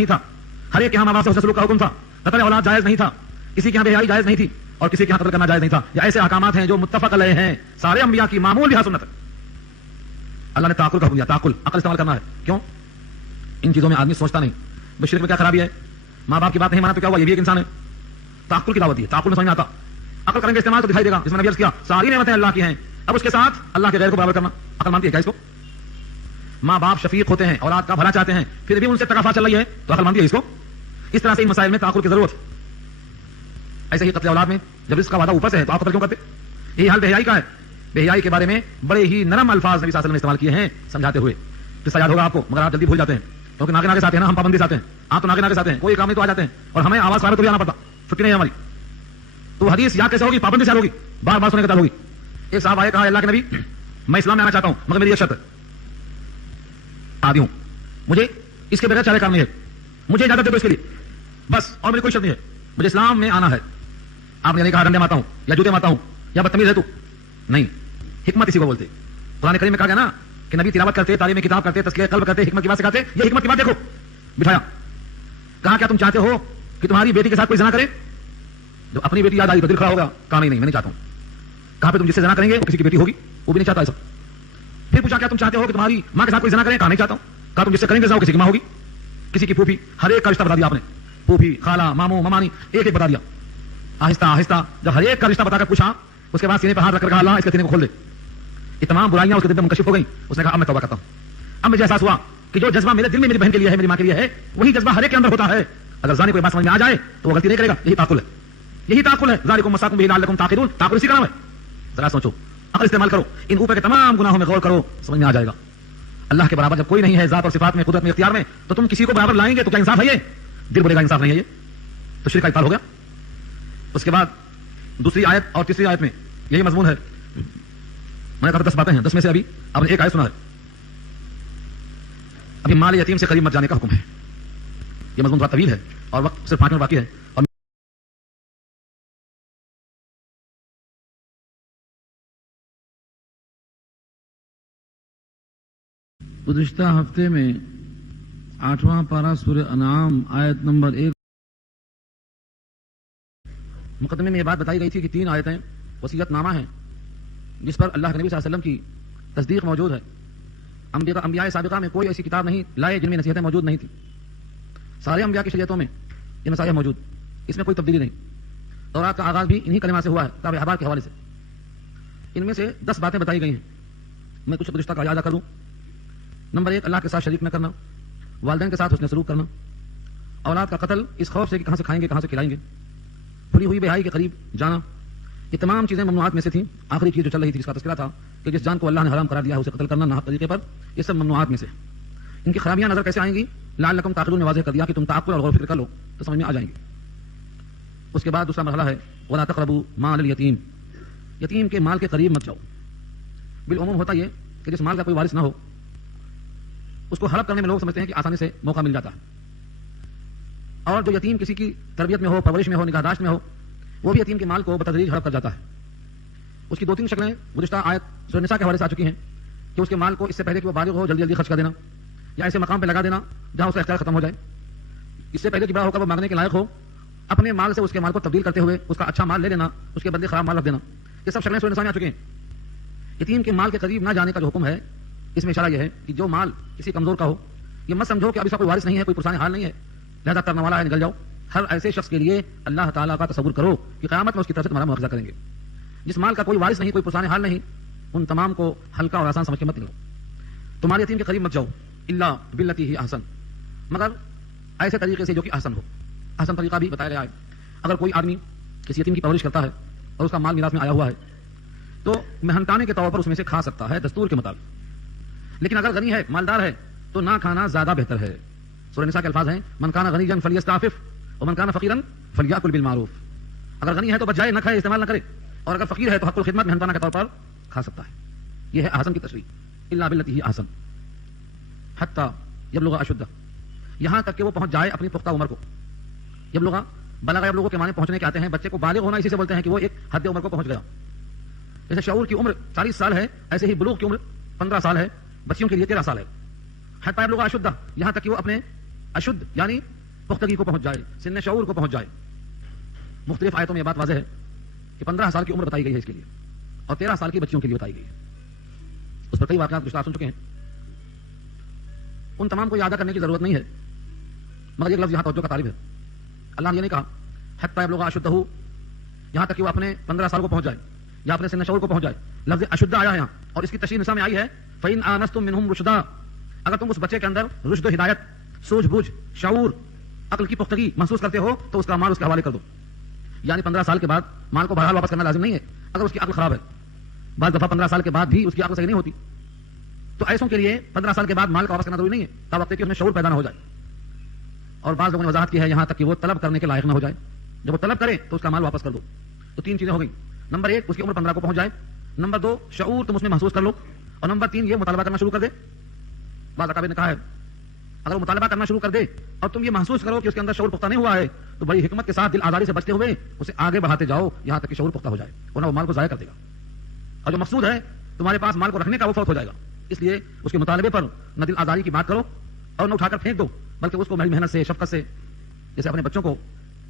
نہیں تھا, ہر ایک کے یہاں ماں باپ سے حسن سلوک کا حکم تھا, قتل اولاد جائز نہیں تھا, کسی کے یہاں بے حیائی جائز نہیں تھی, اور کسی کے یہاں قتل کرنا جائز نہیں تھا. یہ ایسے احکامات ہیں جو متفق علیہ ہیں, سارے انبیاء کی معمول بھی سنت ہے. اللہ نے تعقل کا حکم دیا, تعقل عقل استعمال کرنا ہے. کیوں؟ ان چیزوں میں آدمی سوچتا نہیں. شرک میں کیا خرابی ہے؟ ماں باپ کی بات نہیں مانا تو کیا ہوا, یہ بھی ایک انسان ہے. تعقل کی دعوت دی, تعقل میں سمجھ میں آتا, عقل کریں گے استعمال تو دکھائی دے گا. جس میں نے عرض کیا ساری نعمتیں اللہ کی ہیں, اب اس کے ساتھ اللہ کے غیر کو برابر کرنا عقل مانتی ہے کیا اس کو؟ ماں باپ شفیق ہوتے ہیں, اولاد کا بھلا چاہتے ہیں, پھر بھی ان سے تکافات چل رہی ہے تو عقل مانتی ہے اس کو؟ اس طرح سے ان مسائل میں تعقل کی ضرورت. ایسے ہی قتل اولاد میں جب اس کا وعدہ اوپر سے ہے تو آپ قتل کیوں کرتے؟ یہی حال بے حیائی کا ہے. بے حیائی کے بارے میں بڑے ہی نرم الفاظ نبی صلی اللہ علیہ وسلم نے استعمال کیے ہیں سمجھاتے ہوئے. قصہ یاد ہوگا آپ کو, مگر آپ جلدی بھول جاتے ہیں کیونکہ ناگے ناگے ساتھ ہیں نا, ہم پابندی ساتھ ہیں, آپ تو ناگے ناگے ساتھ ہیں, کوئی کام نہیں تو آ جاتے ہیں, اور ہمیں آواز خراب تو بھی آنا پڑتا, چھٹی نہیں ہے ہماری. تو حدیث یاد کیسے ہوگی؟ پابندی سے ہوگی, بار بار سننے کے بعد ہوگی. ایک صاحب آئے, کہا اللہ کے نبی میں اسلام میں آنا چاہتا ہوں مگر میری ایک شرط آدھی ہوں, مجھے اس کے بغیر چارے کام نہیں ہے, مجھے اجازت دے دو اس کے لیے بس, اور میری کوئی شرط نہیں ہے, مجھے اسلام میں آنا ہے. آپ نے نہیں کہا ڈنڈے مارتا ہوں یا جوتے مارتا ہوں یا بدتمیز ہے تو نہیں, حکمت اسی کو بولتے. قرآن کریم میں کہا گیا نا کہ نبی تلاوت کرتے, تعلیم کتاب کرتے, تزکیہ قلب کرتے, حکمت کی بات سکھاتے. یہ حکمت کی بات دیکھو, بٹھایا, کہا کیا تم چاہتے ہو کہ تمہاری بیٹی کے ساتھ کوئی زنا کرے؟ جو اپنی بیٹی یاد آئی تو دل کھڑا ہوگا, کہا نہیں میں نہیں چاہتا ہوں. کہا پہ تم جس سے زنا کریں گے وہ کسی کی بیٹی ہوگی, وہ بھی نہیں چاہتا ایسا. پھر پوچھا کیا تم چاہتے ہو کہ تمہاری ماں کے ساتھ کوئی زنا کرے؟ کہا نہیں چاہتا ہوں. کہا تم جس سے کریں گے زنا وہ کسی کی ماں ہوگی, کسی کی پھوپھی, ہر ایک کا رشتہ بتا دیا آپ نے, پھوپھی, خالہ, ماموں, ممانی, ایک ایک بتا دیا. آہستہ آہستہ جب ہر ایک کا رشتہ بتا کر پوچھا, اس کے بعد سینے پہ ہاتھ رکھ کر کہا اللہ اس کے سینے کو کھول دے. یہ تمام برائیاں اس کے دل میں منکشف ہو گئیں. اس نے کہا اب میں توبہ کرتا ہوں. اب مجھے احساس ہوا کہ جو جذبہ میرے دل میں میری بہن کے لیے ہے, میری ماں کے لیے ہے, وہی جذبہ ہر ایک کے اندر ہوتا ہے. اگر زانی کوئی بات سمجھ میں آ جائے تو وہ غلطی نہیں کرے گا. یہی تعقل ہے, یہی تعقل ہے. ذالکم وصاکم بہ لعلکم تعقلون, تعقل اسی کا نام ہے. ذرا سوچو, عقل استعمال کرو, ان اوپر کے تمام گناہوں میں غور کرو, سمجھ میں آ جائے گا. اللہ کے برابر جب کوئی نہیں ہے ذات اور صفات میں, قدرت میں, اختیار میں, تو تم کسی کو برابر لائیں گے تو کیا انصاف ہے؟ یہ دل بولے گا انصاف نہیں ہے, یہ تو شرک کا ابطال ہو گیا. اس کے بعد دوسری آیت اور تیسری آیت میں یہی مضمون ہے. میں نے کہا 10 باتیں ہیں, 10 میں سے ابھی آپ نے ایک آیت سنا ہے. ابھی مال یتیم سے قریب مت جانے کا حکم ہے. یہ مضمون تھوڑا طویل ہے اور وقت صرف 5 منٹ باقی ہے. اور گزشتہ ہفتے میں 8واں پارہ سورہ انعام آیت نمبر 1 مقدمے میں یہ بات بتائی گئی تھی کہ 3 آیتیں وصیت نامہ ہیں جس پر اللہ کے نبی صلی اللہ علیہ وسلم کی تصدیق موجود ہے. انبیاء سابقہ میں کوئی ایسی کتاب نہیں لائے جن میں نصیحتیں موجود نہیں تھیں. سارے انبیاء کی شریعتوں میں یہ مسائل موجود, اس میں کوئی تبدیلی نہیں. تورات کا آغاز بھی انہی کلمات سے ہوا ہے, کتاب احبار کے حوالے سے. ان میں سے 10 باتیں بتائی گئی ہیں, میں کچھ گزشتہ کا یاد کر دوں. نمبر 1, اللہ کے ساتھ شریک نہ کرنا, والدین کے ساتھ حسن سلوک کرنا, اولاد کا قتل اس خوف سے کہ کہاں سے کھائیں گے کہاں سے کھلائیں گے, کھلی ہوئی بے حیائی کے قریب جانا. یہ تمام چیزیں ممنوعات میں سے تھیں. آخری چیز جو چل رہی تھی اس کا تذکرہ تھا کہ جس جان کو اللہ نے حرام قرار دیا ہے اسے قتل کرنا ناحق طریقے پر, یہ سب ممنوعات میں سے. ان کی خرابیاں نظر کیسے آئیں گی؟ لعلکم تعقلون نے واضح کر دیا کہ تم تعقل اور غور و فکر کر لو تو سمجھ میں آ جائیں گی. اس کے بعد دوسرا مرحلہ ہے ولا تقربوا مال الیتیم, یتیم کے مال کے قریب مت جاؤ. بالعموم ہوتا یہ کہ جس مال کا کوئی وارث نہ ہو اس کو ہڑپ کرنے میں لوگ سمجھتے ہیں کہ آسانی سے موقع مل جاتا ہے, اور جو یتیم کسی کی تربیت میں ہو, پرورش میں ہو, نگہداشت میں ہو, وہ بھی یتیم کے مال کو بتدریج ہڑپ کر جاتا ہے. اس کی 2-3 شکلیں گزشتہ آیت سورہ النساء کے حوالے سے آ چکی ہیں کہ اس کے مال کو اس سے پہلے کہ وہ بالغ ہو جلدی جلدی خرچ کر دینا, یا ایسے مقام پہ لگا دینا جہاں اس کا اختیار ختم ہو جائے. اس سے پہلے کہ بڑا ہو کر وہ مانگنے کے لائق ہو, اپنے مال سے اس کے مال کو تبدیل کرتے ہوئے اس کا اچھا مال لے لینا, اس کے بدلے خراب مال رکھ دینا. یہ سب شکلیں سورہ النساء میں آ چکی ہیں. یتیم کے مال کے قریب نہ جانے کا جو حکم ہے اس میں اشارہ یہ ہے کہ جو مال کسی کمزور کا ہو, یہ مت سمجھو کہ اب اس کا کوئی وارث نہیں ہے, کوئی پرسان حال نہیں ہے, لہذا کرنے والا ہے نکل جاؤ. ہر ایسے شخص کے لیے اللہ تعالیٰ کا تصور کرو کہ قیامت میں اس کی طرف سے تمہارا مواخذہ کریں گے. جس مال کا کوئی وارث نہیں, کوئی پرسان حال نہیں, ان تمام کو ہلکا اور آسان سمجھ کے مت نکلو. تمہارے یتیم کے قریب مت جاؤ الا باللتی ہی احسن, مگر ایسے طریقے سے جو کہ احسن ہو. احسن طریقہ بھی بتایا گیا ہے. اگر کوئی آدمی کسی یتیم کی پرورش کرتا ہے اور اس کا مال میراث میں آیا ہوا ہے تو مہنتانے کے طور پر اس میں سے کھا سکتا ہے دستور کے مطابق. لیکن اگر غنی ہے, مالدار ہے, تو نہ کھانا زیادہ بہتر ہے. سورہ النساء کے الفاظ ہیں من کان غنیا فلیستعفف ومن کان فقیرا فلیاکل بالمعروف. اگر غنی ہے تو بچ جائے, نہ کھائے, استعمال نہ کرے, اور اگر فقیر ہے تو حق الخدمت مہنتانہ کے طور پر کھا سکتا ہے. یہ ہے احسن کی تشریح, الا باللتی ہی احسن حتی یبلغ اشدہ, یہاں تک کہ وہ پہنچ جائے اپنی پختہ عمر کو. یبلغ بلغ یبلغ کے معنی پہنچنے کے آتے ہیں. بچے کو بالغ ہونا اسی سے بولتے ہیں کہ وہ ایک حد عمر کو پہنچ گیا. جیسے شعور کی عمر 40 سال ہے, ایسے ہی بلوغ کی عمر 15 سال ہے, بچیوں کے لیے 13 سال ہے. حتی یبلغ اشدہ, یہاں تک کہ وہ اپنے اشد یعنی پختگی کو پہنچ جائے، سن شعور کو پہنچ جائے. مختلف آیتوں میں یہ بات واضح ہے کہ 15 سال کی عمر بتائی گئی ہے اس کے لیے اور 13 سال کی بچیوں کے لیے بتائی گئی ہے. اس پر کئی واقعات کچھ آپ سن چکے ہیں، ان تمام کو یاد کرنے کی ضرورت نہیں ہے، مگر ایک لفظ یہاں توجہ کا طالب ہے. اللہ نے یہ نہیں کہا حتی یبلغ اشدہ، یہاں تک کہ وہ اپنے 15 سال کو پہنچ جائے یا اپنے سن شعور کو پہنچ جائے. لفظ اشدہ آیا ہے یہاں، اور اس کی تشریح نساء میں آئی ہے فَإِنْ آنَسْتُم مِّنْهُمْ رُشْدًا، اگر تم اس بچے کے اندر رشد و ہدایت، سوجھ بوجھ، شعور، عقل کی پختگی محسوس کرتے ہو تو اس کا مال اس کے حوالے کر دو. یعنی 15 سال کے بعد مال کو بہرحال واپس کرنا لازم نہیں ہے اگر اس کی عقل خراب ہے. بعض دفعہ 15 سال کے بعد بھی اس کی عقل صحیح نہیں ہوتی، تو ایسوں کے لیے 15 سال کے بعد مال کا واپس کرنا ضروری نہیں ہے، تب وقت کہ اس میں شعور پیدا نہ ہو جائے. اور بعض لوگوں نے وضاحت کی ہے یہاں تک کہ وہ طلب کرنے کے لائق نہ ہو جائے. جب وہ طلب کرے تو اس کا مال واپس کر دو. تو 3 چیزیں ہو گئی. نمبر 1 اس کی عمر 15 کو پہنچ جائے. نمبر 2 شعور تم اس میں محسوس کر لو. اور نمبر 3 یہ مطالبہ کرنا شروع کر دے. بعض اکابر نے کہا ہے اگر وہ مطالبہ کرنا شروع کر دے اور تم یہ محسوس کرو کہ اس کے اندر شعور پختہ نہیں ہوا ہے تو بڑی حکمت کے ساتھ دل آزاری سے بچتے ہوئے اسے آگے بڑھاتے جاؤ یہاں تک کہ شعور پختہ ہو جائے، ورنہ وہ مال کو ضائع کر دے گا. اور جو مقصود ہے تمہارے پاس مال کو رکھنے کا وہ فوت ہو جائے گا. اس لیے اس کے مطالبے پر نہ دل آزاری کی بات کرو اور نہ اٹھا کر پھینک دو، بلکہ اس کو بڑی محنت سے، شفقت سے، جیسے اپنے بچوں کو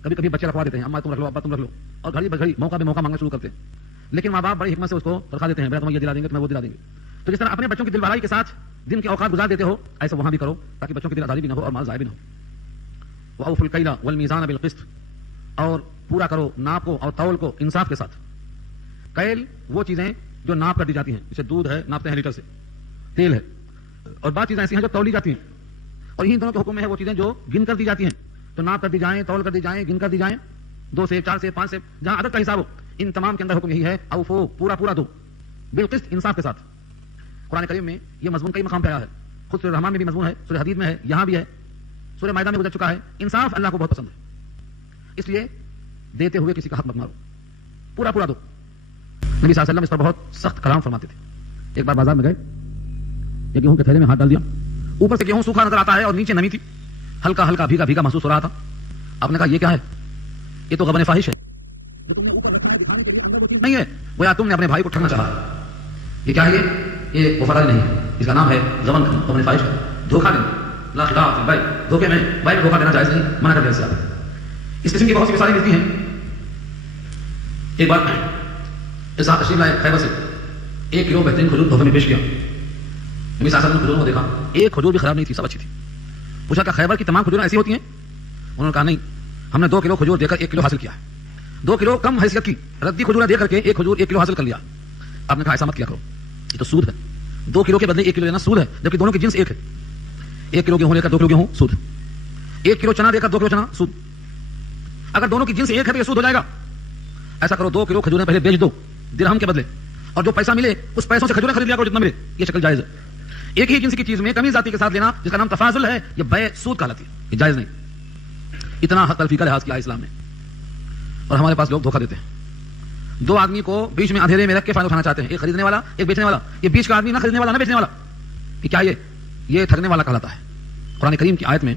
کبھی کبھی بچے رکھوا دیتے ہیں، اماں تم رکھ لو، ابا تم رکھ لو، اور گھڑی بگھڑی موقع بے موقع مانگنا شروع کرتے ہیں. لیکن ماں باپ بڑی حکمت سے اس کو رکھا دیتے ہیں، بیٹا تمہیں یہ دلا دیں گے، تمہیں وہ دلا دیں گے. تو جس طرح اپنے بچوں کی دل بالائی کے ساتھ دن کے اوقات گزار دیتے ہو ایسا وہاں بھی کرو تاکہ بچوں کی دل آزاری بھی نہ ہو اور مال ضائع بھی نہ ہو. وَأَوْفُوا الْكَيْلَ وَالْمِيزَانَ بِالْقِسْطِ، اور پورا کرو ناپ کو اور تول کو انصاف کے ساتھ. کیل وہ چیزیں جو ناپ کر دی جاتی ہیں، جیسے دودھ ہے ناپتے ہیں لیٹر سے، تیل ہے، اور بعض چیزیں ایسی ہیں جو تولی جاتی ہیں. اور انہی دونوں کے حکم میں ہے وہ چیزیں جو گن کر دی جاتی ہیں، تو ناپ کر دی جائیں، تول کر دی جائیں، گن کر دی جائیں، 2 سے 4 سے 5 سے جہاں عدد کا حساب ہو. ان تمام کے اندر حکم یہی ہے اوفو، پورا پورا دو، بالقسط، انصاف کے ساتھ. قرآن کریم میں یہ مضمون کئی مقام پہ آیا ہے. خود سورہ رحمان میں بھی مضمون ہے، سورہ حدید میں ہے، یہاں بھی ہے، سورہ مائدہ میں گزر چکا ہے. انصاف اللہ کو بہت پسند ہے، اس لیے دیتے ہوئے کسی کا حق مت مارو، پورا پورا دو. نبی صلی اللہ علیہ وسلم اس پر بہت سخت کلام فرماتے تھے. ایک بار بازار میں گئے، یا گیہوں کے تھیلے میں ہاتھ ڈال دیا، اوپر سے گیہوں سوکھا نظر آتا ہے اور نیچے نمی تھی، ہلکا ہلکا بھیگا بھیگا محسوس ہو رہا تھا. آپ نے کہا یہ کیا ہے؟ یہ تو غبن فاحش ہے، نہیں ہے وہ، یا تم نے اپنے بھائی کو ٹھگنا چاہا. یہ کیا ہے؟ یہ وفاداری نہیں ہے، اس کا نام ہے غبن فاحش ہے، دھوکہ دینا. لا خلاف بھائی، دھوکے میں بھائی کو دھوکہ دینا جائز نہیں، منع کر دیا اس سے. اس قسم کی بہت سی مثالیں ملتی ہیں. ایک بار اسحاق تشریف لائے خیبر سے، 1 کلو بہترین کھجور تحفے میں پیش کیا. نبی صلی اللہ علیہ وسلم نے کھجوروں کو دیکھا، ایک کھجور بھی خراب نہیں تھی، سب اچھی تھی. پوچھا کہ خیبر کی تمام کھجوریں ایسی ہوتی ہیں؟ انہوں نے کہا نہیں، ہم نے 2 کلو کھجور دے کر 1 کلو حاصل کیا ہے. 2 کلو کم حیثیت کی ردی کھجوریں دے کر کے 1 کھجور 1 کلو حاصل کر لیا. آپ نے کہا ایسا مت کیا کرو، یہ تو سود ہے. 2 کلو کے بدلے 1 کلو لینا سود ہے، جبکہ دونوں کی جنس ایک ہے. 1 کلو گیہوں لے کر 2 کلو گیہوں سود، 1 کلو چنا دے کر 2 کلو چنا سود. اگر دونوں کی جنس ایک ہے تو یہ سود ہو جائے گا. ایسا کرو 2 کلو کھجوریں پہلے بیچ دو درہم کے بدلے، اور جو پیسہ ملے اس پیسوں سے کھجوریں خرید لیا کرو جتنا ملے. یہ شکل جائز ہے. ایک ہی جنس کی چیز میں کمی ذاتی کے ساتھ لینا جس کا نام تفاضل ہے، یہ بیع سود کہلاتی ہے، یہ جائز نہیں. اتنا حق تلفی کا لحاظ کیا ہے اسلام نے. اور ہمارے پاس لوگ دھوکہ دیتے ہیں. 2 آدمی کو بیچ میں اندھیرے میں رکھ کے فائدہ اٹھانا چاہتے ہیں، ایک خریدنے والا ایک بیچنے والا. یہ بیچ کا آدمی نہ خریدنے والا نہ بیچنے والا، کہ کیا یہ ٹھگنے والا کہلاتا ہے. قرآن کریم کی آیت میں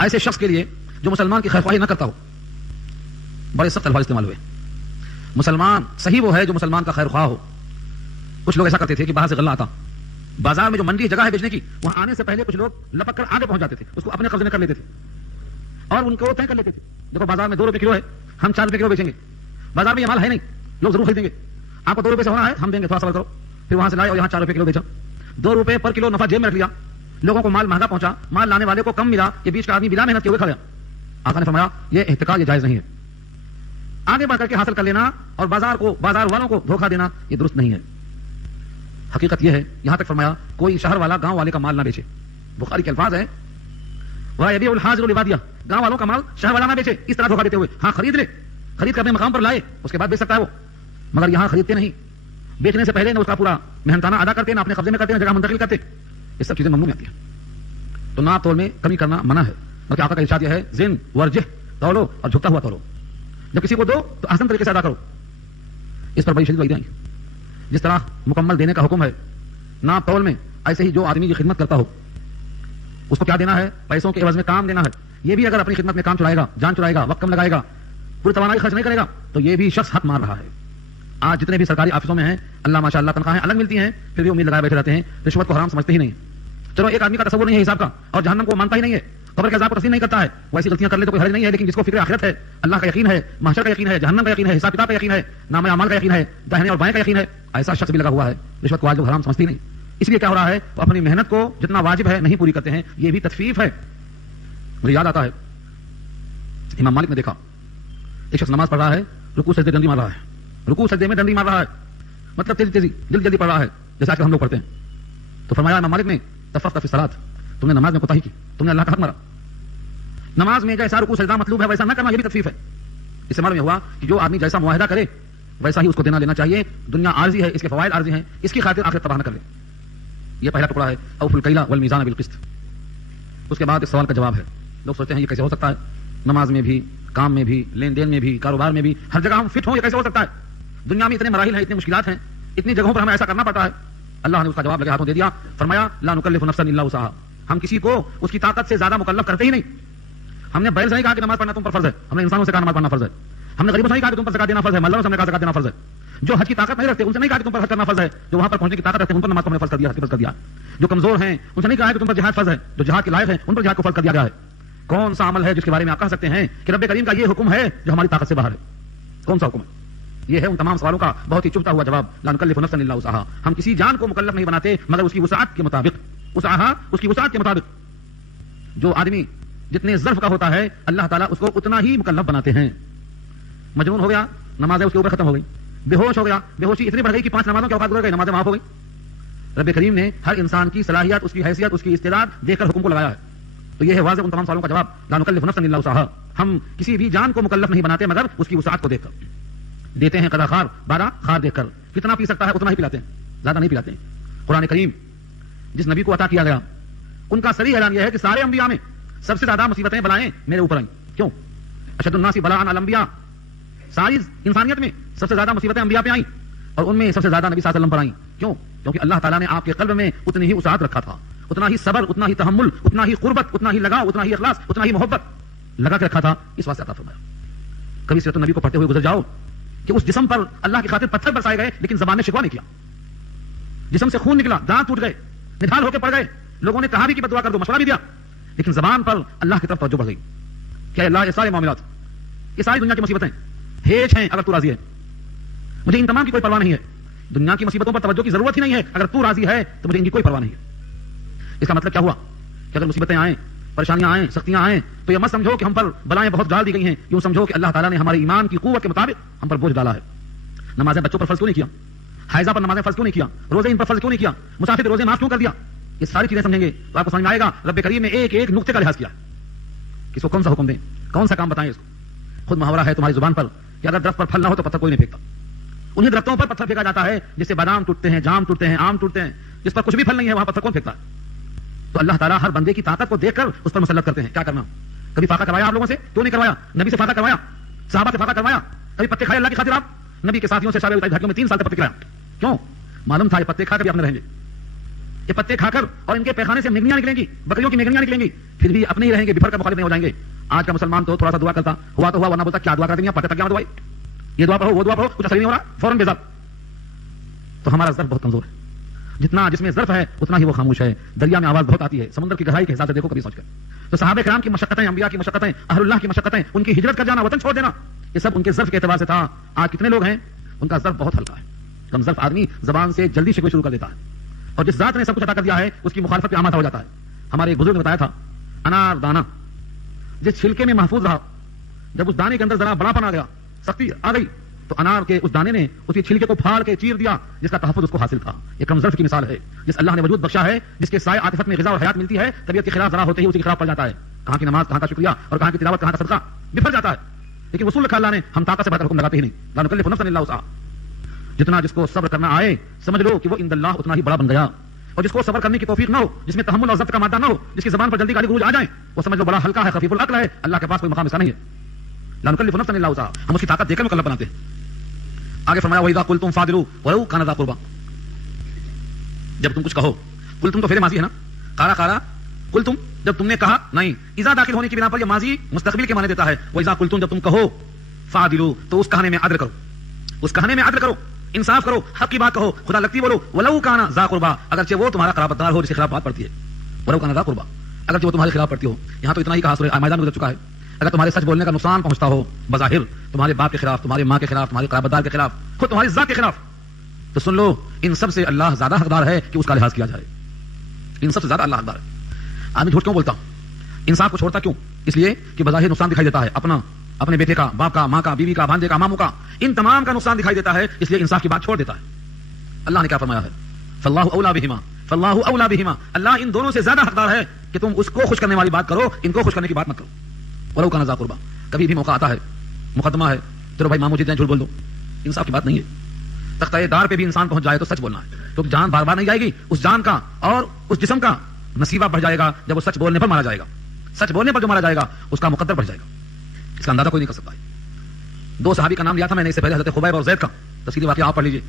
ایسے شخص کے لیے جو مسلمان کی خیرخواہی نہ کرتا ہو بڑے سخت الفاظ استعمال ہوئے. مسلمان صحیح وہ ہے جو مسلمان کا خیر خواہ ہو. کچھ لوگ ایسا کرتے تھے کہ باہر سے غلہ آتا، بازار میں جو منڈی جگہ ہے بیچنے کی، وہاں آنے سے پہلے کچھ لوگ لپک کر آگے پہنچ جاتے تھے، اس کو اپنے قبضے میں کر لیتے تھے اور ان کو طے کر لیتے تھے. دیکھو بازار میں 2 روپے کلو ہے، ہم 4 روپے کلو بیچیں گے. بازار میں یہ مال ہے نہیں، لوگ ضرور خریدیں گے. آپ کو 2 روپے سے ہونا ہے، ہم دیں گے، تھوڑا صبر کرو. پھر وہاں سے لائے اور یہاں 4 روپے کلو بیچا، 2 روپے پر کلو نفع جیب میں رکھ لیا. لوگوں کو مال مہنگا پہنچا، مال لانے والے کو کم ملا، یہ بیچ کا آدمی بلا محنت کے ہوئے کھڑا. آقا نے فرمایا یہ احتکار، یہ جائز نہیں ہے. آگے بڑھ کر کے حاصل کر لینا اور بازار والوں کو دھوکہ دینا یہ درست نہیں ہے. حقیقت یہ ہے، یہاں تک فرمایا کوئی شہر والا گاؤں والے کا مال نہ بیچے. بخاری کے الفاظ ہیں وَيَبِيعُ الْحَاضِرُ لِبَادِيَةٍ، گاؤں والوں کا مال شہر والا نہ بیچے اس طرح دھوکہ دیتے ہوئے. ہاں خرید لے، خرید کر اپنے مقام پر لائے، اس کے بعد بیچ سکتا ہے وہ، مگر یہاں خریدتے نہیں. بیچنے سے پہلے نہ اس کا پورا محنتانہ ادا کرتے، نہ اپنے قبضے میں کرتے، نہ جگہ منتقل کرتے. یہ سب چیزیں ممنوع میں آتی ہیں. تو ناپ تول میں کمی کرنا منع ہے، بلکہ آقا کا ارشاد یہ ہے زن ورجح، تولو اور جھکتا ہوا تولو. جب کسی کو دو تو احسن طریقے سے ادا کرو. اس پر بڑی شدید وعیدیں ہیں. جس طرح مکمل دینے کا حکم ہے ناپ تول میں، ایسے ہی جو آدمی کی خدمت کرتا ہو اس کو کیا دینا ہے؟ پیسوں کے عوض میں کام دینا ہے. یہ بھی اگر اپنی خدمت میں کام چلائے گا، جان چلائے گا، وقت کم لگائے گا، پوری توانائی خرچ نہیں کرے گا، تو یہ بھی شخص حق مار رہا ہے. آج جتنے بھی سرکاری آفسوں میں ہیں، اللہ ماشاء اللہ تنخواہیں الگ ملتی ہیں، پھر بھی امید لگائے بیٹھے رہتے ہیں، رشوت کو حرام سمجھتے ہی نہیں. چلو ایک آدمی کا تصور نہیں ہے حساب کا اور جہنم کو مانتا ہی نہیں ہے، قبر کے عذاب کو تسلیم نہیں کرتا ہے، وہ ایسی غلطیاں کر لے تو کوئی حرج نہیں ہے، لیکن جس کو فکر آخرت ہے، اللہ کا یقین ہے، محشر کا یقین ہے، جہنم کا یقین ہے، حساب کتاب کا یقین ہے، نامہ اعمال کا یقین ہے، داہنے اور بائیں کا یقین ہے، ایسا شخص بھی لگا ہوا ہے رشوت کو آج لوگ حرام سمجھتی نہیں. اس لیے کیا ہو رہا ہے، وہ اپنی محنت کو جتنا واجب ہے نہیں پوری کرتے ہیں. یہ بھی تطفیف ہے. مجھے یاد آتا ہے امام مالک نے دیکھا ایک شخص نماز پڑھ رہا ہے، رکوع سجدے ڈنڈی مار رہا ہے، رکوع سجدے میں ڈنڈی مار رہا ہے، مطلب تیزی تیزی جلدی پڑھ رہا ہے جیسا کہ ہم لوگ پڑھتے ہیں. تو فرمایا امام مالک نے تفرقت فی الصلاۃ، تم نے نماز میں کوتاہی کی، تم نے اللہ کا حق مارا. نماز میں جیسا رکوع سجدہ مطلوب ہے ویسا نہ کرنا، یہ بھی تطفیف ہے. اس سے معلوم ہوا کہ جو آدمی جیسا معاہدہ کرے ویسا ہی اس کو دینا لینا چاہیے. دنیا عارضی ہے، اس کے فوائد عارضی ہیں، اس کی خاطر آخرت تباہ نہ کر لے. یہ پہلا ٹکڑا ہے اوفوا الکیل والمیزان بالقسط. اس کے بعد اس سوال کا جواب ہے. لوگ سوچتے ہیں یہ کیسے ہو سکتا ہے، نماز میں بھی، کام میں بھی، لین دین میں بھی، کاروبار میں بھی، ہر جگہ ہم فٹ ہوں، یہ کیسے ہو سکتا ہے؟ دنیا میں اتنے مراحل ہیں، اتنی مشکلات ہیں، اتنی جگہوں پر ہمیں ایسا کرنا پڑتا ہے. اللہ نے اس کا جواب لگے ہاتھوں دے دیا. فرمایا لا نکلف نفسا الا وسعها. ہم کسی کو اس کی طاقت سے زیادہ مکلف کرتے ہی نہیں. ہم نے بیل سے نہیں کہا کہ نماز پڑھنا تم پر فرض ہے، ہم نے انسانوں سے کہا نماز پڑھنا فرض ہے. ہم نے غریبوں سے نہیں کہا کہ تم پر زکات دینا فرض ہے، مالداروں سے ہم نے کہا زکات دینا فرض ہے. جو حج کی طاقت نہیں رکھتے ان سے نہیں کہا کہ تم پر حج کرنا فرض ہے، جو وہاں پر پہنچنے کی طاقت رکھتے ہیں ان پر نماز کو ہم نے فرض کر دیا، حج فرض کر دیا. جو کمزور ہیں ان سے نہیں کہا کہ تم پر جہاد فرض ہے، جو جہاد کے لائق ہیں ان پر جہاد کو فرض کر دیا گیا ہے. کون سا عمل ہے جس کے بارے میں آپ کہہ سکتے ہیں کہ رب کریم کا یہ حکم ہے جو ہماری طاقت سے باہر ہے؟ کون سا حکم ہے؟ یہ ہے ان تمام سوالوں کا بہت ہی چبھتا ہوا جواب. لا نکلف نفسا الا وسعها. ہم کسی جان کو مکلف نہیں بناتے مگر اس کی وسعت کے مطابق. وسعها اس کی وسعت کے مطابق. جو آدمی جتنے ظرف کا ہوتا ہے اللہ تعالیٰ اس کو اتنا ہی مکلف بناتے ہیں. مجنون ہو گیا، نمازیں اس کے اوپر ختم ہو گئی. بے ہوش ہو گیا، بے ہوشی اتنی بڑھ گئی کہ 5 نمازوں کے اوقات گزر گئے، نمازیں معاف ہو گئی. رب کریم نے ہر انسان کی صلاحیت، اس کی حیثیت، اس کی استعداد دیکھ کر حکم کو لگایا ہے. تو یہ ہے واضح ان تمام سوالوں کا جواب. لا نکلف نفسا الا وسعها. ہم کسی بھی جان کو مکلف نہیں بناتے مگر اس کی وسعت کو دیکھ کر. دیتے ہیں قضا خار 12 خار دیکھ کر. کتنا پی سکتا ہے اتنا ہی پلاتے ہیں، زیادہ نہیں پلاتے ہیں. قرآن کریم جس نبی کو عطا کیا گیا ان کا صریح اعلان یہ ہے کہ سارے انبیاء میں سب سے زیادہ مصیبتیں بلائیں میرے اوپر آئیں. کیوں؟ اشد الناس بلاء الانبیاء. ساری انسانیت میں سب سے زیادہ مصیبتیں انبیاء پہ آئیں اور ان میں سب سے زیادہ نبی صلی اللہ علیہ وسلم پر آئیں. کیوں؟ کیونکہ اللہ تعالیٰ نے آپ کے قلب میں اتنی ہی وسعت رکھا تھا، اتنا ہی صبر، اتنا ہی تحمل، اتنا ہی قربت، اتنا ہی لگاؤ، اتنا ہی اخلاص، اتنا ہی محبت لگا کے رکھا تھا. اس واسطے عطا فرمایا. کبھی سیرت النبی کو پڑھتے ہوئے گزر جاؤ کہ اس جسم پر اللہ کی خاطر پتھر برسائے گئے لیکن زبان نے شکوہ نہیں کیا. جسم سے خون نکلا، دانت ٹوٹ گئے، نڈھال ہو کے پڑ گئے، لوگوں نے کہا بھی کہ بد دعا کر دو، مشورہ بھی دیا، لیکن زبان پر اللہ کی طرف توجہ بڑھ گئی. کیا اللہ یہ سارے معاملات، یہ ساری دنیا کی مصیبتیں ہیچ ہیں اگر تو راضی ہے. مجھے ان تمام کی کوئی پرواہ نہیں ہے. دنیا کی مصیبتوں پر توجہ کی ضرورت ہی نہیں ہے. اگر تو راضی ہے تو مجھے ان کی کوئی پرواہ نہیں ہے. اس کا مطلب کیا ہوا کہ اگر مصیبتیں آئیں، پریشانیاں آئیں، سختیاں آئیں تو یہ مت سمجھو کہ ہم پر بلائیں بہت ڈال دی گئی ہیں. یوں سمجھو کہ اللہ تعالیٰ نے ہمارے ایمان کی قوت کے مطابق ہم پر بوجھ ڈالا ہے. نمازیں بچوں پر فرض کیوں نہیں کیا؟ حائضہ پر نمازیں فرض کیوں نہیں کیا؟ روزے ان پر فرض کیوں نہیں کیا؟ مسافر روزے معاف کیوں کر دیا؟ یہ ساری چیزیں سمجھیں گے تو آپ کو سمجھ میں آئے گا رب کریم نے ایک ایک نقطے کا لحاظ کیا. کس کو کون سا حکم دیں، کون سا کام بتائیں اس کو. خود محاورہ ہے تمہاری زبان پر کہ اگر درخت پر پھل نہ ہو تو پتھر کوئی نہیں پھینکتا. انہیں درختوں پر پتھر پھینکا جاتا ہے جس سے بادام ٹوٹتے ہیں، جام ٹوٹتے ہیں، آم ٹوٹتے ہیں. جس پر کچھ بھی پھل نہیں ہے وہاں پتھر کون پھینکتا ہے؟ تو اللہ تعالیٰ ہر بندے کی طاقت کو دیکھ کر اس پر مسلط کرتے ہیں. کیا کرنا؟ کبھی فاقہ کروایا آپ لوگوں سے؟ کیوں نہیں کروایا؟ نبی سے فاقہ کروایا، صحابہ سے فاقہ کروایا. کبھی پتے کھائے اللہ کی خاطر؟ آپ نبی کے ساتھیوں سے شابے گھاٹیوں میں 3 سال تک پتے کھایا. کیوں؟ معلوم تھا یہ پتے کھا کر بھی اپنے رہیں گے. یہ پتے کھا کر اور ان کے پیخانے سے مینگنیاں نکلیں گی، بکریوں کی مینگنیاں نکلیں گی، پھر بھی اپنے ہی رہیں گے، بفر کا مخالف نہیں ہو جائیں گے. آج کا مسلمان تو تھوڑا سا دعا کرتا ہوا تو ہوا، ورنہ بولتا کیا دعا کر دیں گے، پتے تک کیا دعا، یہ دعا پڑھو وہ دعا پڑھو، کچھ اثر نہیں ہو رہا، فوراً بیزار. تو ہمارا ظرف بہت کمزور ہے. جتنا جس میں ظرف ہے اتنا ہی وہ خاموش ہے. دریا میں آواز بہت آتی ہے، سمندر کی گہرائی کے حساب سے دیکھو کبھی سوچ کر. تو صحابہ کرام کی مشقتیں، انبیاء کی مشقتیں، اہل اللہ کی مشقتیں، ان کی ہجرت کر جانا، وطن چھوڑ دینا، یہ سب ان کے ظرف کے اعتبار سے تھا. آج کتنے لوگ ہیں ان کا ظرف بہت ہلکا ہے. کم ظرف آدمی زبان سے جلدی شکوے شروع کر دیتا ہے، اور جس ذات نے سب کچھ عطا کر دیا ہے اس کی مخالفت پہ آمادہ ہو جاتا ہے. ہمارے ایک بزرگ نے بتایا تھا انار دانہ جس چھلکے میں محفوظ رہا، جب اس دانے کے اندر ذرا بڑا پن آ گیا، سختی آ گئی، تو انار کے اس دانے نے اس کے چھلکے کو پھاڑ کے چیر دیا جس کا تحفظ اس کو حاصل تھا. یہ کم ظرف کی مثال ہے. جس اللہ نے وجود بخشا ہے، جس کے سائے عاطفت میں غذا اور حیات ملتی ہے، طبیعت کے خلاف ذرا ہوتے ہی اسی کے خلاف پڑ جاتا ہے. کہاں کی نماز، کہاں کا شکریہ، اور کہاں کی تلاوت، کہاں کا صدقہ، بفر جاتا ہے. لیکن وصول رکھا اللہ نے، ہم طاقت سے بڑھ کر حکم لگاتے ہی نہیں. لا نکلف نفسا الا وسعها. جتنا جس کو صبر کرنا آئے سمجھ لو کہ وہ عند اللہ اتنا ہی بڑا بن گیا. اور جس کو صبر کرنے کی توفیق نہ ہو، جس میں تحمل اور ضبط کا مادہ نہ ہو، جس کی زبان پر جلدی گالی گلوچ آ جائیں، وہ سمجھ لو بڑا ہلکا ہے، خفیف العقل ہے، اللہ کے پاس کوئی مقام اس کا نہیں ہے. لا نکلف نفسا الا وسعها. ہم اس کی طاقت دے کر مکلف بناتے ہیں. آگے فرمایا وَإِذَا قُلْتُمْ فَاعْدِلُوا وَلَوْ كَانَ ذَا قُرْبَىٰ. جب تم کچھ کہو، قلتم تو فعل ماضی ہے نا، قارا قلتم جب تم نے کہا، نہیں، اذا داخل ہونے کی بنا پر یہ ماضی مستقبل کے معنی دیتا ہے. وَإِذَا قُلْتُم جب تم کہو، فَاعْدِلُوا تو اس کہنے میں عدل کرو، اس کہنے میں عدل کرو، انصاف کرو، حق کی بات کہو، خدا لگتی بولو. وَلَوْ كَانَ ذَا قُرْبَىٰ اگرچہ وہ تمہارا قرابت دار ہو جس کے خلاف بات پڑتی ہے. وَلَوْ كَانَ ذَا قُرْبَىٰ اگر وہ تمہارے خلاف پڑتی ہو. یہاں تو اتنا ہی کہا سورہ مائدہ میں گزر چکا ہے. اگر تمہارے سچ بولنے کا نقصان پہنچتا ہو بظاہر تمہارے باپ کے خلاف, تمہاری ماں کے خلاف, تمہارے قرابت دار کے خلاف, خود تمہاری ذات کے خلاف, تو سن لو ان سب سے اللہ زیادہ حقدار ہے کہ اس کا لحاظ کیا جائے. ان سب سے زیادہ اللہ حقدار ہے. آدمی جھوٹ کیوں بولتا, انصاف کو چھوڑتا کیوں؟ اس لیے کہ بظاہر نقصان دکھائی دیتا ہے, اپنا, اپنے بیٹے کا, باپ کا, ماں کا, بیوی کا, بھانجے کا, ماموں کا, ان تمام کا نقصان دکھائی دیتا ہے, اس لیے انصاف کی بات چھوڑ دیتا ہے. اللہ نے کیا فرمایا ہے؟ فاللہ اولا بہما, فاللہ اولا بہما, اللہ ان دونوں سے زیادہ حقدار ہے کہ تم اس کو خوش کرنے والی بات کرو, ان کو خوش کرنے کی بات مت کرو. ولو کان ذا قربا, کبھی بھی موقع آتا ہے, مقدمہ ہے, چلو بھائی ماموں جیتے ہیں جھوٹ بول دو, انصاف کی بات نہیں ہے. تختہ دار پہ بھی انسان پہنچ جائے تو سچ بولنا ہے, تو جان بار بار نہیں جائے گی, اس جان کا اور اس جسم کا نصیبہ بڑھ جائے گا جب وہ سچ بولنے پر مارا جائے گا. سچ بولنے پر جو مارا جائے گا اس کا مقدر بڑھ جائے گا. اس کا اندازہ کوئی نہیں کر سکتا ہے. 2 صحابی کا نام لیا تھا میں نے اس سے پہلے, حضرت خبیب اور زید کا. تفصیلی واقعہ آپ پڑھ لیجیے.